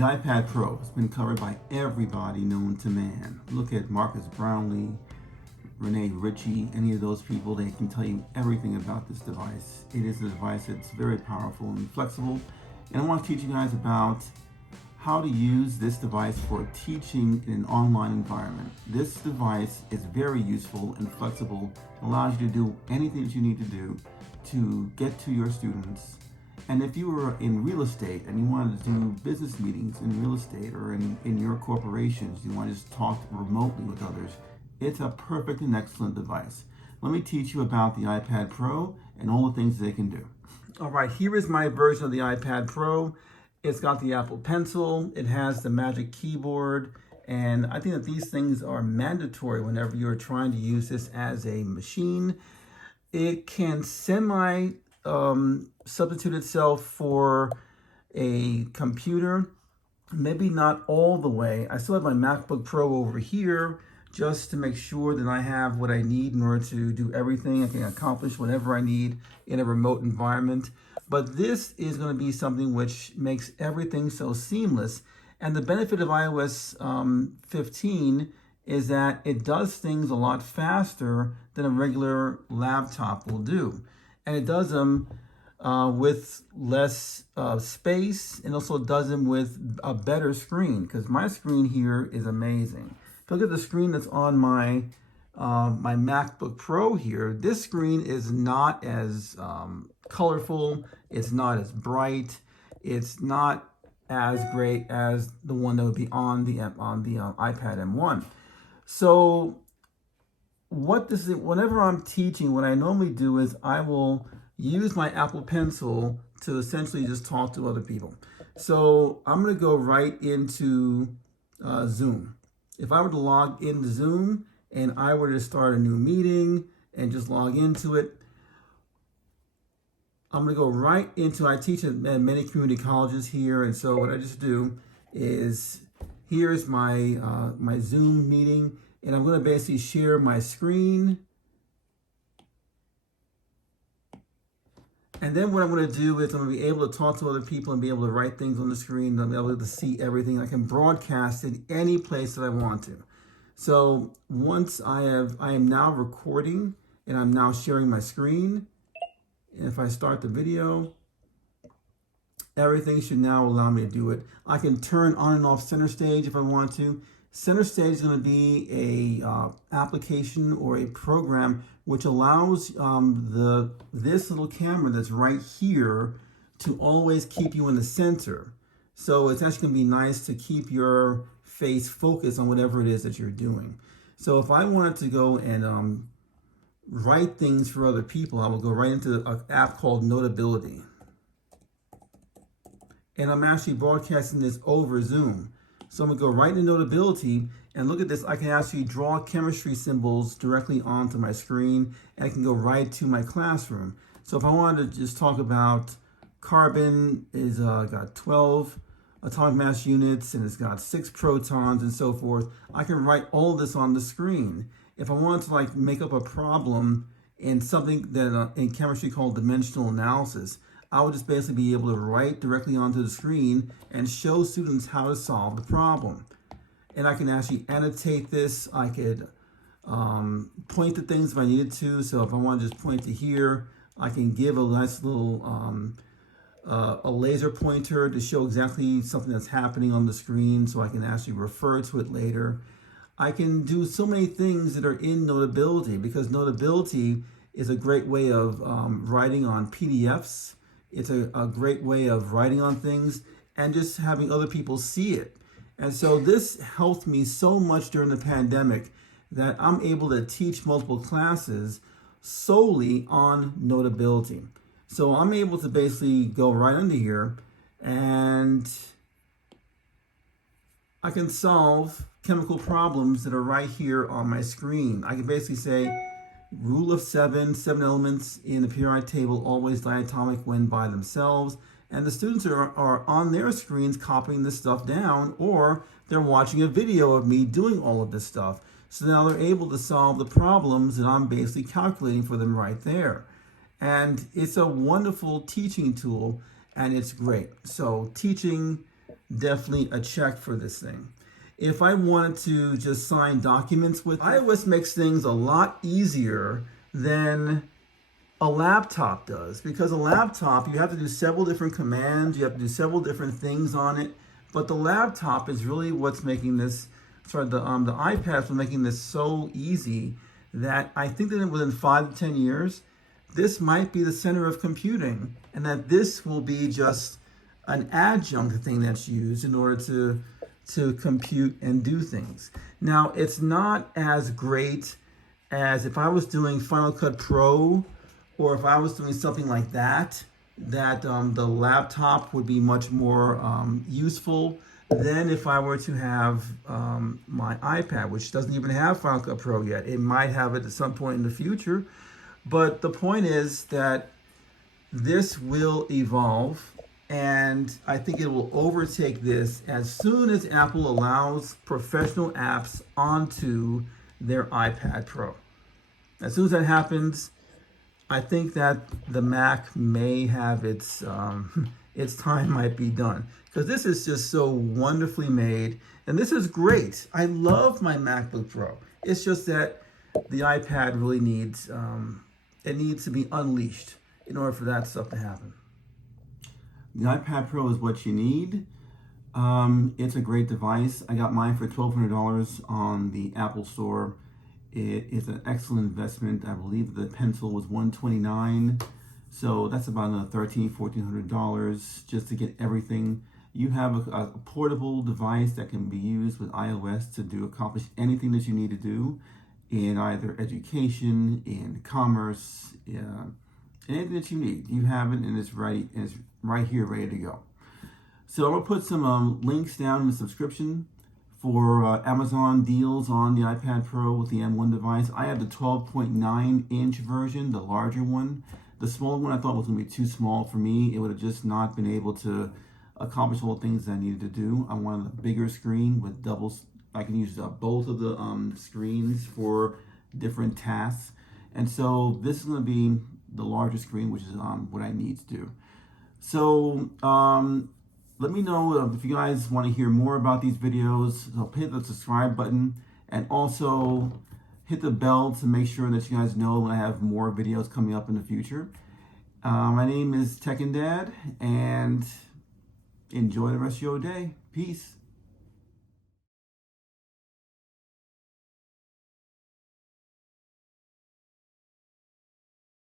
The iPad Pro has been covered by everybody known to man. Look at Marcus Brownlee, Renee Ritchie, any of those people, they can tell you everything about this device. It is a device that's very powerful and flexible. And I want to teach you guys about how to use this device for teaching in an online environment. This device is very useful and flexible, allows you to do anything that you need to do to get to your students. And if you were in real estate and you wanted to do business meetings in real estate or in your corporations, you want to just talk remotely with others, it's a perfect and excellent device. Let me teach you about the iPad Pro and all the things they can do. All right, here is my version of the iPad Pro. It's got the Apple Pencil, it has the Magic Keyboard, and I think that these things are mandatory whenever you're trying to use this as a machine. It can substitute itself for a computer, maybe not all the way. I still have my MacBook Pro over here just to make sure that I have what I need in order to do everything. I can accomplish whatever I need in a remote environment. But this is going to be something which makes everything so seamless. And the benefit of iOS 15 is that it does things a lot faster than a regular laptop will do. And it does them with less space, and also does them with a better screen, because my screen here is amazing. If you look at the screen that's on my my MacBook Pro here, this screen is not as colorful, it's not as bright, it's not as great as the one that would be on the iPad M1. So whenever I'm teaching, what I normally do is I will use my Apple Pencil to essentially just talk to other people. So I'm going to go right into Zoom. If I were to log into Zoom and I were to start a new meeting and just log into it, I'm going to go right into, I teach at many community colleges here, and so what I just do is, here's my my Zoom meeting, and I'm going to basically share my screen. And then what I'm going to do is I'm going to be able to talk to other people and be able to write things on the screen. I'll be able to see everything. I can broadcast it any place that I want to. So once I am now recording and I'm now sharing my screen. And if I start the video, everything should now allow me to do it. I can turn on and off center stage if I want to. Center stage is going to be a application or a program which allows this little camera that's right here to always keep you in the center. So it's actually going to be nice to keep your face focused on whatever it is that you're doing. So if I wanted to go and write things for other people, I will go right into an app called Notability. And I'm actually broadcasting this over Zoom. So I'm gonna go right into Notability, and look at this. I can actually draw chemistry symbols directly onto my screen, and I can go right to my classroom. So if I wanted to just talk about carbon is got 12 atomic mass units, and it's got 6 protons and so forth, I can write all this on the screen. If I wanted to like make up a problem in something that in chemistry called dimensional analysis, I would just basically be able to write directly onto the screen and show students how to solve the problem. And I can actually annotate this. I could point to things if I needed to. So if I want to just point to here, I can give a nice little a laser pointer to show exactly something that's happening on the screen, so I can actually refer to it later. I can do so many things that are in Notability, because Notability is a great way of writing on PDFs. It's a great way of writing on things and just having other people see it. And so this helped me so much during the pandemic that I'm able to teach multiple classes solely on Notability. So I'm able to basically go right under here and I can solve chemical problems that are right here on my screen. I can basically say, rule of 7 elements in the periodic table always diatomic when by themselves. And the students are on their screens copying this stuff down, or they're watching a video of me doing all of this stuff. So now they're able to solve the problems that I'm basically calculating for them right there. And it's a wonderful teaching tool, and it's great. So teaching definitely a check for this thing. If I wanted to just sign documents with it, iOS makes things a lot easier than a laptop does, because a laptop, you have to do several different commands, you have to do several different things on it. But the laptop is really what's making this, the iPad is making this so easy that I think that within 5 to 10 years, this might be the center of computing, and that this will be just an adjunct thing that's used in order to compute and do things. Now, it's not as great as if I was doing Final Cut Pro, or if I was doing something like that, the laptop would be much more useful than if I were to have my iPad, which doesn't even have Final Cut Pro yet. It might have it at some point in the future. But the point is that this will evolve, and I think it will overtake this as soon as Apple allows professional apps onto their iPad Pro. As soon as that happens, I think that the Mac may have its its time might be done, because this is just so wonderfully made, and this is great. I love my MacBook Pro. It's just that the iPad really needs it needs to be unleashed in order for that stuff to happen. The iPad Pro is what you need. It's a great device. I got mine for $1,200 on the Apple Store. It is an excellent investment. I believe the pencil was $129, so that's about another $1,400 just to get everything. You have a portable device that can be used with iOS to accomplish anything that you need to do in either education, in commerce, anything that you need. You have it, and it's right here, ready to go. So I'm gonna put some links down in the subscription for Amazon deals on the iPad Pro with the M1 device. I have the 12.9-inch version, the larger one. The smaller one I thought was gonna be too small for me. It would have just not been able to accomplish all the things I needed to do. I wanted a bigger screen with I can use both of the screens for different tasks. And so this is gonna be the larger screen, which is what I need to do. So let me know if you guys want to hear more about these videos. So hit the subscribe button, and also hit the bell to make sure that you guys know when I have more videos coming up in the future. My name is Tech and Dad, and enjoy the rest of your day. Peace.